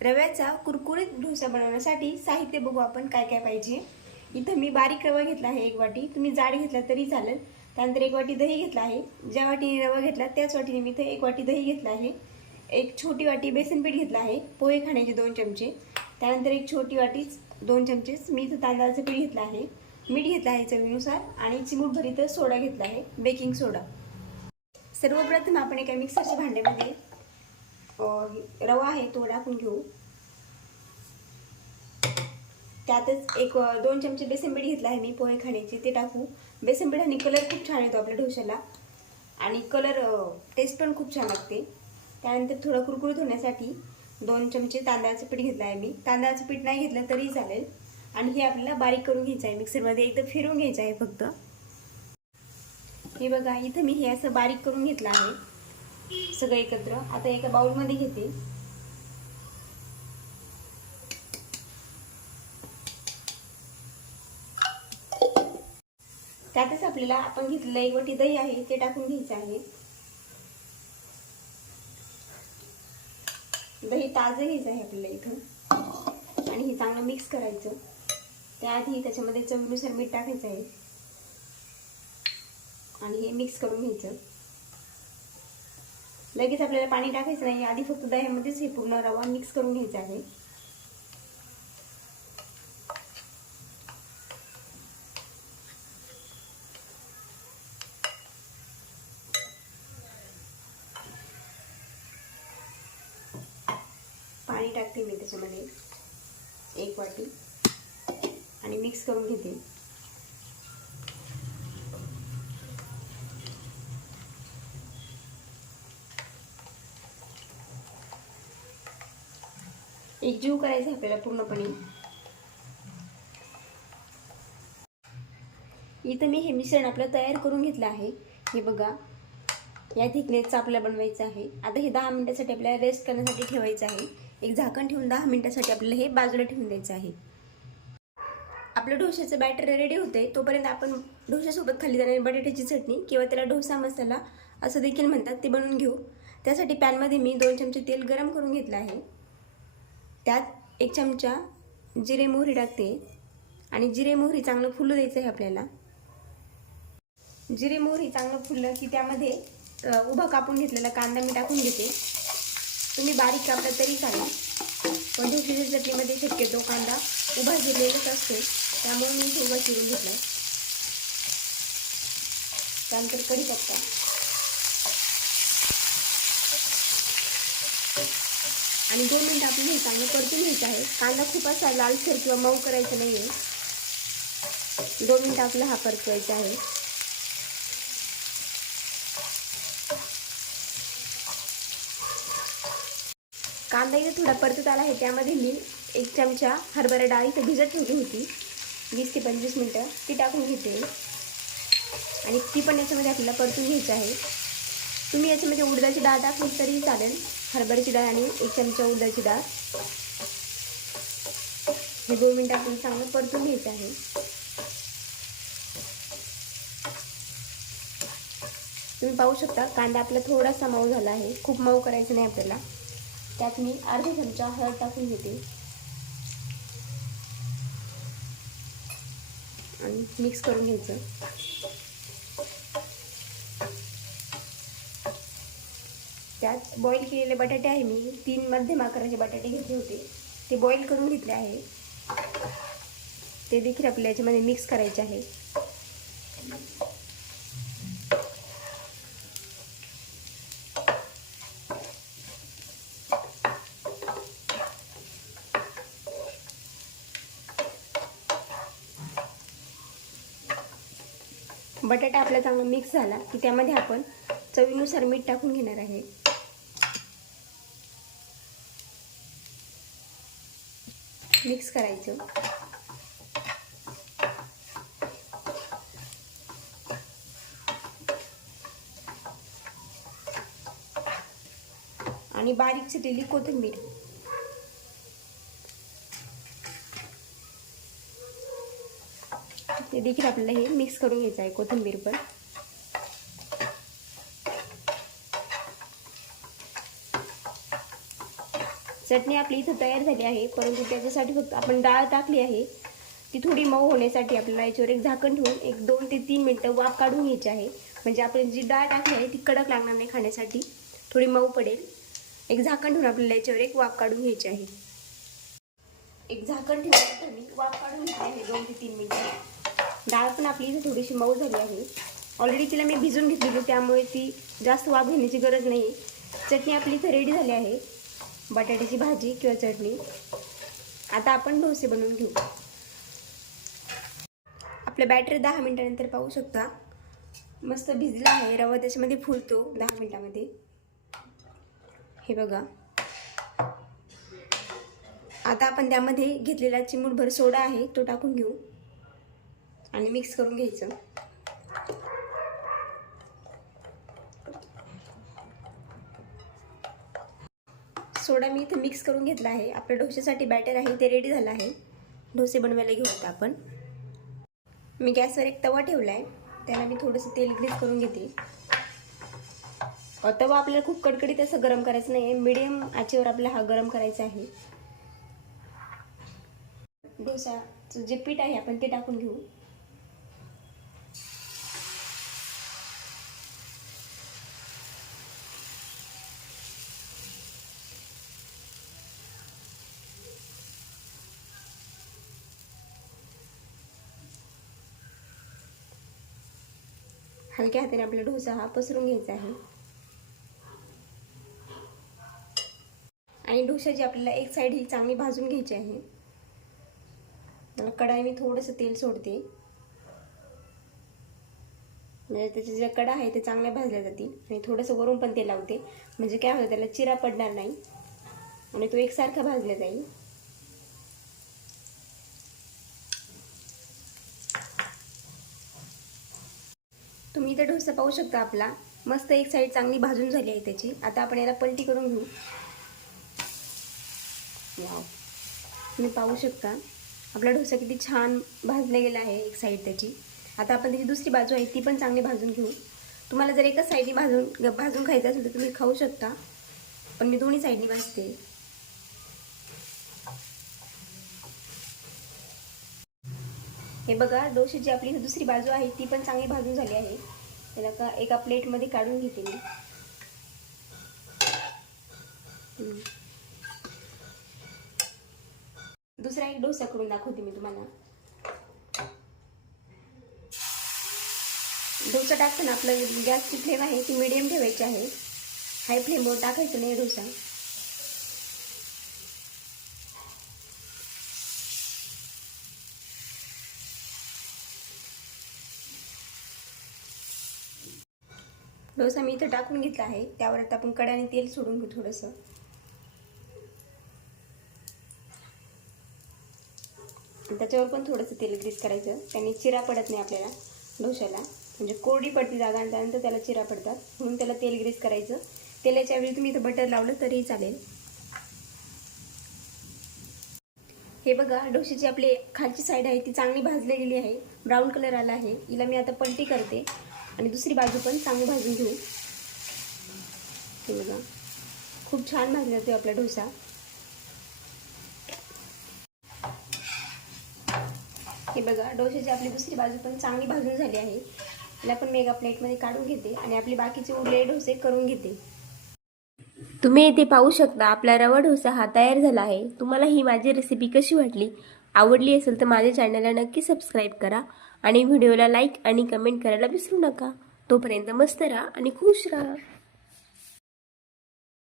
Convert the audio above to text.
रव्याचा कुरकुरीत डोसा बनवण्यासाठी साहित्य बघू आपण काय काय पाहिजे। इथं मी बारीक रवा घेतला आहे 1 वाटी, तुम्ही जाड घेतला तरी चालेल। त्यानंतर 1 वाटी दही घेतला आहे, ज्या वाटीने रवा घेतला त्याच वाटीने मी इथे 1 वाटी दही घेतला आहे। एक छोटी वाटी बेसन पीठ घेतला आहे, पोहे खाण्याचे 2 चमचे। त्यानंतर एक छोटी वाटी 2 चमचे मी इथे तांदळाचं पीठ घेतलं आहे, मीठ घेतलं आहे चवीनुसार आणि चिमूटभर इथं सोडा घेतला आहे, बेकिंग सोडा। सर्वप्रथम आपण एका मिक्सरच्या भांड्यामध्ये रवा आहे तो टाकून घेऊ। त्यातच 2 चमचे बेसन पीठ घेतला आहे मी पोहे खाण्याचे, ते टाकू। बेसन पीठाने कलर खूप छान येतो आपल्या डोश्याला आणि कलर टेस्ट पण खूप छान लागते। त्यानंतर थोडं कुरकुरीत होण्यासाठी 2 चमचे तांदळाचं पीठ घेतलं आहे मी, तांदळाचं पीठ नाही घेतलं तरी चालेल। आणि हे आपल्याला बारीक करून घ्यायचं आहे, मिक्सरमध्ये एकदम फिरवून घ्यायचं आहे फक्त। हे बघा इथं मी हे असं बारीक करून घेतलं आहे सगळं एकत्र। आता एका बाउलमध्ये घेते। त्यातच आपल्याला आपण घेतलेलं 1 वाटी दही आहे ते टाकून घ्यायचं आहे। दही ताजं घ्यायचं आहे आपल्याला इथं आणि हे चांगलं मिक्स करायचं। त्याआधी त्याच्यामध्ये चवीनुसार मीठ टाकायचं आहे आणि हे मिक्स करून घ्यायचं। लगेच आपल्याला पाणी टाकायचं नाही, आधी फक्त दह्यामध्येच हे पूर्ण रवा मिक्स करून घ्यायचा आहे। पाणी टाकते मी त्याच्यामध्ये 1 वाटी आणि मिक्स करून घेते। एकजीव करायचं आपल्याला पूर्णपणे। इथं मी हे मिश्रण आपलं तयार करून घेतलं आहे। हे बघा या थिकनेसचं आपल्याला बनवायचं आहे। आता हे 10 मिनिटासाठी आपल्याला रेस्ट करण्यासाठी ठेवायचं आहे। एक झाकण ठेवून 10 मिनिटासाठी आपल्याला हे बाजूला ठेवून द्यायचं आहे। आपलं डोश्याचं बॅटर रेडी होते तोपर्यंत आपण डोश्यासोबत खाल्ली जाणारी बटाट्याची चटणी किंवा त्याला डोसा मसाला असं देखील म्हणतात ते बनवून घेऊ। त्यासाठी पॅनमध्ये मी 2 चमचे तेल गरम करून घेतलं आहे। त्यात 1 चमचा जिरे मोहरी टाकते आणि जिरे मोहरी चांगलं फुलू द्यायचं आहे आपल्याला। जिरे मोहरी चांगलं फुललं की त्यामध्ये उभा कापून घेतलेला कांदा मी टाकून घेते। तुम्ही बारीक कापला तरी चालेल, पण ढोकळीच्या चटणीमध्ये शक्यतो कांदा उभा चिरलेलाच असतो, त्यामुळे मी उभा चिरून घेतला। त्यानंतर कढीपत्ता आणि 2 मिनिटं आपल्याला हे चांगलं परतून घ्यायचं आहे। कांदा खूप असा लालसर किंवा मऊ करायचा नाही आहे, 2 मिनिटं आपल्याला हा परतवायचा आहे। कांदा इथे थोडा परतत आला आहे, त्यामध्ये मी 1 चमचा हरभरा डाळ इथे भिजत ठेवली होती 20 ते 25 मिनिटं, ती टाकून घेते आणि ती पण याच्यामध्ये आपल्याला परतून घ्यायची आहे। तुम्ही याच्यामध्ये उडदाची डाळ टाकली तरी चालेल, हरभऱ्याची डाळ आणि 1 चमचा उडदाची डाळ। हे 2 मिनिटं आपण चांगलं परतून घ्यायचं आहे। तुम्ही पाहू शकता कांदा आपला थोडासा मऊ झाला आहे, खूप मऊ करायचं नाही आपल्याला। त्यात मी अर्धा चमचा हळद टाकून घेते आणि मिक्स करून घ्यायचं। त्यात बॉईल केलेले बटाटे आहे, मी 3 मध्यम आकाराचे बटाटे घेतले होते, ते बॉईल करून घेतले आहे। ते देखील आपल्याला याच्यामध्ये मिक्स करायचे आहे। बटाटा आपला चांगला मिक्स झाला की त्यामध्ये आपण चवीनुसार मीठ टाकून घेणार आहे। मिक्स करायचं आणि बारीक चिरलेली कोथिंबीर ते देखील आपल्याला हे मिक्स करून घ्यायचं आहे, कोथिंबीर पण। चटणी आपली इथं तयार झाली आहे, परंतु त्याच्यासाठी फक्त आपण डाळ टाकली आहे. ती थोडी मऊ होण्यासाठी आपल्याला याच्यावर एक झाकण ठेवून एक 2 ते 3 मिनिटं वाफ काढून घ्यायची आहे. म्हणजे आपण जी डाळ टाकली आहे ती कडक लागणार नाही खाण्यासाठी, थोडी मऊ पडेल. एक झाकण ठेवून आपल्याला याच्यावर एक वाफ काढून घ्यायची आहे. एक झाकण ठेवून मी वाफ काढून घेतली आहे 2 ते 3 मिनिटं. डाळ पण आपली इथे थोडीशी मऊ झाली आहे. ऑलरेडी तिला मी भिजून घेतलेली, त्यामुळे ती जास्त वाफ घेण्याची गरज नाही. चटणी आपली इथे रेडी झाली आहे, बटाट्याची भाजी किंवा चटणी. आता आपण डोसे बनवून घेऊ. आपलं बॅटर 10 मिनिटानंतर पाहू शकता मस्त भिजला आहे. रवा त्याच्यामध्ये फुलतो 10 मिनिटामध्ये. हे बघा. आता आपण त्यामध्ये घेतलेला चिमूटभर सोडा आहे तो टाकून घेऊ आणि मिक्स करून घ्यायचं. सोडा मी इथे मिक्स करून घेतला आहे. आपल्या डोश्यासाठी बॅटर आहे ते रेडी झालं आहे. डोसे बनवायला घेऊ आता आपण. मी गॅसवर एक तवा ठेवला आहे, त्याला मी थोडंसं तेल ग्रीस करून घेते. तवा आपल्याला खूप कडकडीत असं गरम करायचं नाही आहे, मीडियम आचेवर आपल्याला हा गरम करायचा आहे. डोसाचं जे पीठ आहे आपण ते टाकून घेऊ. हलक्या हाताने आपला डोसा हा पसरून घ्यायचा आहे. आणि डोशाची आपल्याला एक साईड ही चांगली भाजून घ्यायची आहे. मला कढाई मी थोडंसं तेल सोडते, म्हणजे त्याचे जे कडा आहे ते चांगल्या भाजल्या जातील. आणि थोडंसं वरून पण तेल लावते, म्हणजे काय होतं त्याला चिरा पडणार नाही आणि तो एकसारखा भाजला जाईल. तुम्ही इथे डोसा पाहू शकता आपला मस्त एक साईड चांगली भाजून झाली आहे त्याची. आता आपण याला पलटी करून घेऊ. वाव, तुम्ही पाहू शकता आपला डोसा किती छान भाजला गेला आहे एक साईड त्याची. आता आपण त्याची दुसरी बाजू आहे ती पण चांगली भाजून घेऊ. तुम्हाला जर एकाच साईडनी भाजून खायचं असेल तर तुम्ही खाऊ शकता, पण मी दोन्ही साईडनी भाजते. हे बघा, डोशाची आपली दुसरी बाजू आहे ती पण चांगली भाजून झाली आहे. त्याला एका प्लेटमध्ये काढून घेते मी. दुसरा एक डोसा करून दाखवते मी तुम्हाला. डोसा टाकताना आपलं गॅसची फ्लेम आहे ती मिडियम ठेवायची आहे, हाय फ्लेमवर टाकायचं नाही डोसा. डोसा मी इथं टाकून घेतला आहे. त्यावर आता आपण कढईने तेल सोडून घेऊ थोडंसं. त्याच्यावर पण थोडंसं तेल ग्रीस करायचं, त्याने चिरा पडत नाही आपल्याला डोशाला. म्हणजे कोरडी पडती जागा आणि त्यानंतर त्याला चिरा पडतात, म्हणून त्याला तेल ग्रीस करायचं. तेलाच्या वेळी तुम्ही इथं बटर लावलं तरीही चालेल. हे बघा, डोशाची आपली खालची साईड आहे ती चांगली भाजली गेली आहे, ब्राऊन कलर आला आहे. हिला मी आता पलटी करते आणि दुसरी बाजू पण चांगली भाजून घेऊ. हे बघा, खूप छान भाजला जातो आपला डोसा. हे बघा, डोशाची आपली दुसरी बाजू पण चांगली भाजून झाली आहे. याला पण मी एका प्लेटमध्ये काढून घेते आणि आपले बाकीचे उरलेले डोसे करून घेते. तुम्ही इथे पाहू शकता आपला रवा डोसा हा तयार झाला आहे. तुम्हाला ही माझी रेसिपी कशी वाटली? आवडली असेल तर माझ्या चॅनलला नक्की सबस्क्राईब करा आणि व्हिडिओला लाईक आणि कमेंट करायला विसरू नका. तोपर्यंत मस्त राहा आणि खुश राहा.